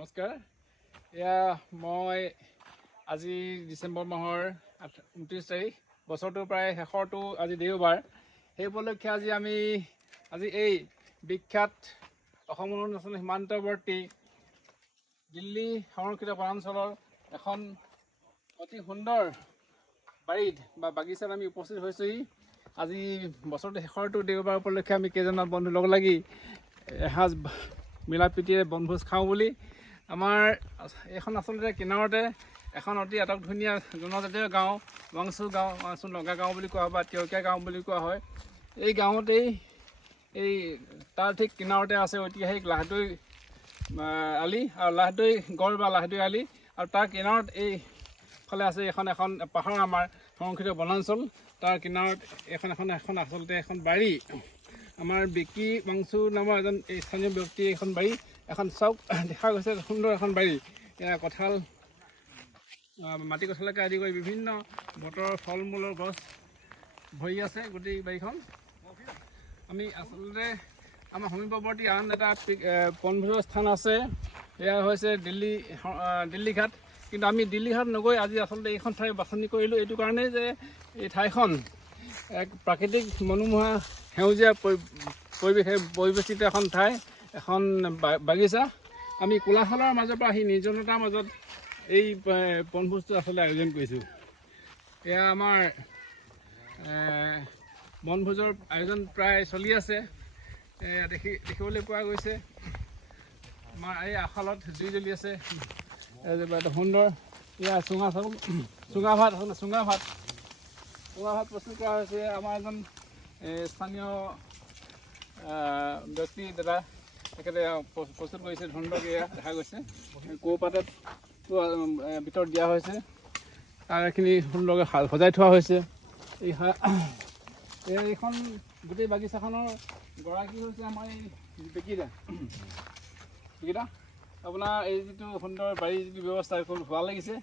নমস্কাৰ। এয়া মই আজি ডিচেম্বৰ মাহৰ 29 তাৰিখ, বছৰটোৰ প্ৰায় শেষৰটো আজি দেওবাৰ। সেই উপলক্ষে আজি এই বিখ্যাত অসম অৰুণাচল সীমান্তৱৰ্তী দিল্লী সংৰক্ষিত বনাঞ্চলৰ এখন অতি সুন্দৰ বাৰীত বা বাগিচাত আমি উপস্থিত হৈছোঁহি। আজি বছৰটো শেষৰটো দেওবাৰ উপলক্ষে আমি কেইজনমান বন্ধু লগ লাগি এসাঁজ মিলা প্ৰীতিৰে বনভোজ খাওঁ বুলি। আমাৰ এইখন আচলতে কিনাৰতে এখন অতি আটক ধুনীয়া জনজাতীয় গাঁও, ৱাংচু নগা গাঁও বুলি কোৱা হয় বা তিয়কীয়া গাঁও বুলি কোৱা হয়। এই গাঁৱতেই তাৰ ঠিক কিনাৰতে আছে ঐতিহাসিক লাহদৈ আলি আৰু লাহদৈ গড় বা লাহদৈ আলি, আৰু তাৰ কিনাৰত এইফালে আছে এখন পাহাৰ, আমাৰ সংৰক্ষিত বনাঞ্চল। তাৰ কিনাৰত এখন আচলতে এখন বাৰী, আমাৰ বিকি ৱাংচু নামৰ এজন স্থানীয় ব্যক্তিয়ে এখন বাৰী এখন চাওক দেখা গৈছে, সুন্দৰ এখন বাৰী। কঁঠাল, মাটি কঁঠালকে আদি কৰি বিভিন্ন বতৰৰ ফল মূলৰ গছ ভৰি আছে গোটেই বাৰীখন। আমি আচলতে আমাৰ সমীপৱৰ্তী আন এটা বনভোজৰ স্থান আছে, এয়া হৈছে দিল্লী ঘাট। কিন্তু আমি দিল্লী ঘাট নগৈ আজি আচলতে এইখন ঠাই বাছনি কৰিলোঁ এইটো কাৰণেই যে এই ঠাইখন এক প্ৰাকৃতিক মনোমোহা সেউজীয়া পৰিৱেশে পৰিৱেশিত এখন ঠাই, এখন বাগিচা। আমি কোলাহলৰ মাজৰ পৰা আহি নিৰ্জনতাৰ মাজত এই বনভোজটো আচলতে আয়োজন কৰিছোঁ। এয়া আমাৰ বনভোজৰ আয়োজন প্ৰায় চলি আছে। দেখিবলৈ পোৱা গৈছে আমাৰ এই আশালত জুই জ্বলি আছে, এটা সুন্দৰ এয়া চুঙা ভাত প্ৰস্তুত কৰা হৈছে। আমাৰ এজন স্থানীয় ব্যক্তি দাদা, তেখেতে প্ৰস্তুত কৰিছে, সুন্দৰকৈ দেখা গৈছে। কৌপাতত ভিতৰত দিয়া হৈছে, তাৰ এইখিনি সুন্দৰকৈ সজাই থোৱা হৈছে। এইখন গোটেই বাগিচাখনৰ গৰাকী হৈছে আমাৰ এই বিকিদা। আপোনাৰ এই যিটো সুন্দৰ বাৰীৰ যিটো ব্যৱস্থা খুব ভাল লাগিছে।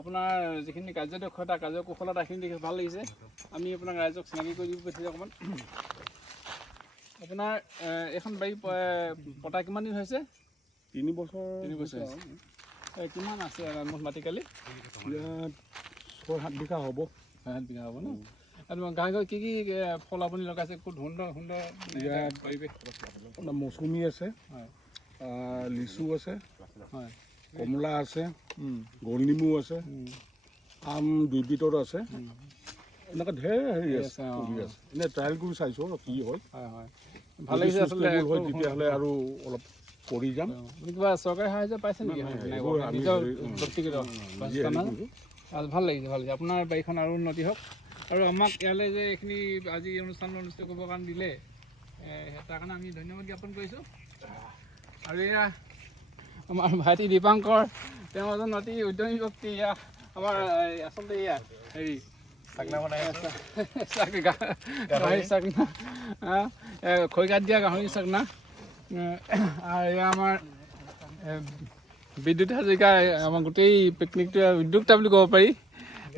আপোনাৰ যিখিনি কাৰ্যদক্ষতা কাৰ্যকুশলতা এইখিনি দেখি ভাল লাগিছে। আমি আপোনাক ৰাইজক চিনাকি কৰি দিব বিচাৰিছোঁ অকণমান। আপোনাৰ এইখন বাৰী পতা কিমান দিন হৈছে? 3 বছৰ হৈছে। কিমান আছে মুঠ মাটিকালি? 6-7 বিঘা হ'ব। 7 বিঘা হ'ব ন? গাঁৱে কি ফল আপুনি লগাইছে? খুব সুন্দৰ পৰিৱেশ। মৌচুমী আছে, লিচু আছে, কমলা আছে, গোল নেমু আছে, আম 2 বিধৰ আছে, এনেকৈ ঢেৰ হেৰি আছে। এনেই ট্ৰায়েল কৰি চাইছোঁ কি হয়। ভাল লাগিছে আচলতে। হয় তেতিয়াহ'লে আৰু অলপ কৰি যাম। কিবা চৰকাৰী সাহায্য পাইছে নেকি? নিজৰ ব্যক্তিগত ভাল লাগিছে। আপোনাৰ বাৰীখন আৰু উন্নতি হওক, আৰু আমাক ইয়ালৈ যে এইখিনি আজি অনুষ্ঠানটো অনুষ্ঠিত কৰিবৰ কাৰণে দিলে, তাৰ কাৰণে আমি ধন্যবাদ জ্ঞাপন কৰিছোঁ। আৰু এয়া আমাৰ ভাইটি দীপাংকৰ, তেওঁ এজন অতি উদ্যমী ব্যক্তি। এয়া আমাৰ আচলতে এয়া হেৰি গাহৰি চাকনা, খৰিকাত দিয়া গাহৰি চাকনা। আৰু এয়া আমাৰ বিদ্যুৎ হাজৰিকা, আমাৰ গোটেই পিকনিকটোৱে উদ্যোক্তা বুলি ক'ব পাৰি,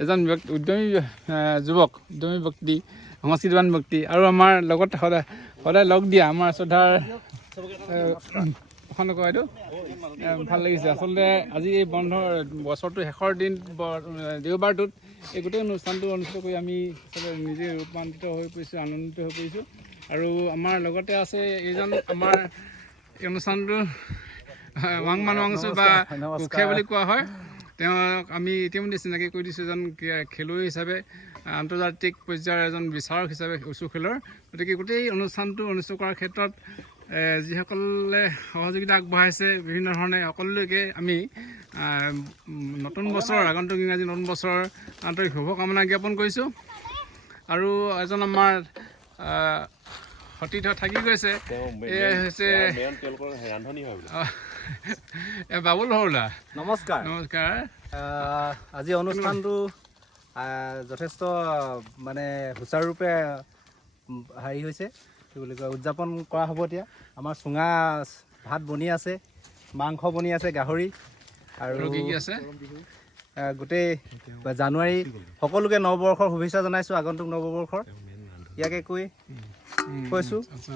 এজন উদ্যমী যুৱক, উদ্যমী ব্যক্তি, সংস্কৃতিবান ব্যক্তি। আৰু আমাৰ লগত সদায় লগ দিয়া আমাৰ শ্ৰদ্ধাৰ এইটো ভাল লাগিছে। আচলতে আজি এই বছৰটো শেষৰ দিন দেওবাৰটোত এই গোটেই অনুষ্ঠানটো অনুষ্ঠিত কৰি আমি আচলতে নিজে ৰূপান্তৰিত হৈ পৰিছোঁ, আনন্দিত হৈ পৰিছোঁ। আৰু আমাৰ লগতে আছে এইজন আমাৰ এই অনুষ্ঠানটো ৱাংচু বা কুখে বুলি কোৱা হয়। তেওঁক আমি ইতিমধ্যে চিনাকি কৰি দিছোঁ, এজন খেলুৱৈ হিচাপে, আন্তৰ্জাতিক পৰ্যায়ৰ এজন বিচাৰক হিচাপে উচু খেলৰ। গতিকে গোটেই অনুষ্ঠানটো অনুষ্ঠিত কৰাৰ ক্ষেত্ৰত যিসকলে সহযোগিতা আগবঢ়াইছে বিভিন্ন ধৰণে, সকলোলৈকে আমি আগন্তুক ইংৰাজী নতুন বছৰৰ আন্তৰিক শুভকামনা জ্ঞাপন কৰিছোঁ। আৰু এজন আমাৰ সতীৰ্থ থাকি গৈছে, এয়া হৈছে বাবুল হৰুলা। নমস্কাৰ। আজি অনুষ্ঠানটো যথেষ্ট সুচাৰুৰূপে হেৰি হৈছে, কি বুলি কয়, উদযাপন কৰা হ'ব। এতিয়া আমাৰ চুঙা ভাত বনি আছে, মাংস বনি আছে, গাহৰি, আৰু কি আছে গোটেই জানুৱাৰী সকলোকে নৱবৰ্ষৰ শুভেচ্ছা জনাইছোঁ, আগন্তুক নৱবৰ্ষৰ। ইয়াকে কৈ কৈছোঁ। আচ্ছা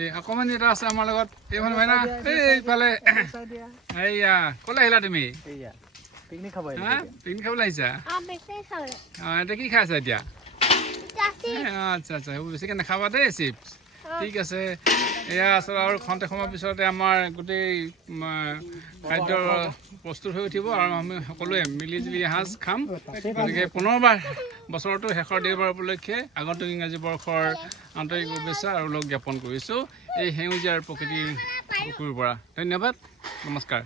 এই অকণমানি এটা আছে আমাৰ লগত এইফালে হয় না এইফালে এইয়া ক'লৈ আহিলা তুমি এইয়া পিকনিক খাব হা পিকনিক খাবলৈ আহিছা এতিয়া কি খাই আছা এতিয়া আচ্ছা আচ্ছা সেইবোৰ বেছিকৈ নাখাবা দেই চিপছ ঠিক আছে এয়া আচলতে আৰু খন্তে সময়ৰ পিছতে আমাৰ গোটেই খাদ্যৰ প্ৰস্তুত হৈ উঠিব আৰু আমি সকলোৱে মিলি জুলি এসাঁজ খাম গতিকে পুনৰবাৰ বছৰটো শেষৰ দেওবাৰ উপলক্ষে আগন্তুক ইংৰাজী বৰ্ষৰ আন্তৰিক শুভেচ্ছা আৰু লগ জ্ঞাপন কৰিছোঁ এই সেউজীয়া আৰু প্ৰকৃতিৰ বুকুৰ পৰা ধন্যবাদ নমস্কাৰ